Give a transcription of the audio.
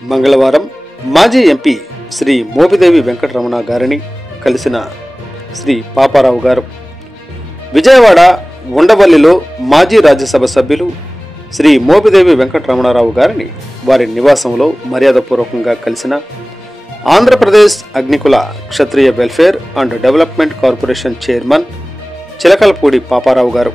మంగళవారం మాజీ ఎంపీ శ్రీ మోపిదేవి వెంకటరమణ గారిని కలిసిన శ్రీ పాపారావు గారు విజయవాడ ఉండవల్లిలో మాజీ రాజ్యసభ సభ్యులు శ్రీ మోపిదేవి వెంకటరమణారావు గారిని వారి నివాసంలో మర్యాదపూర్వకంగా కలిసిన Andhra Pradesh Agnikula Kshatriya welfare and development corporation chairman Chilakalapudi Paparao గారు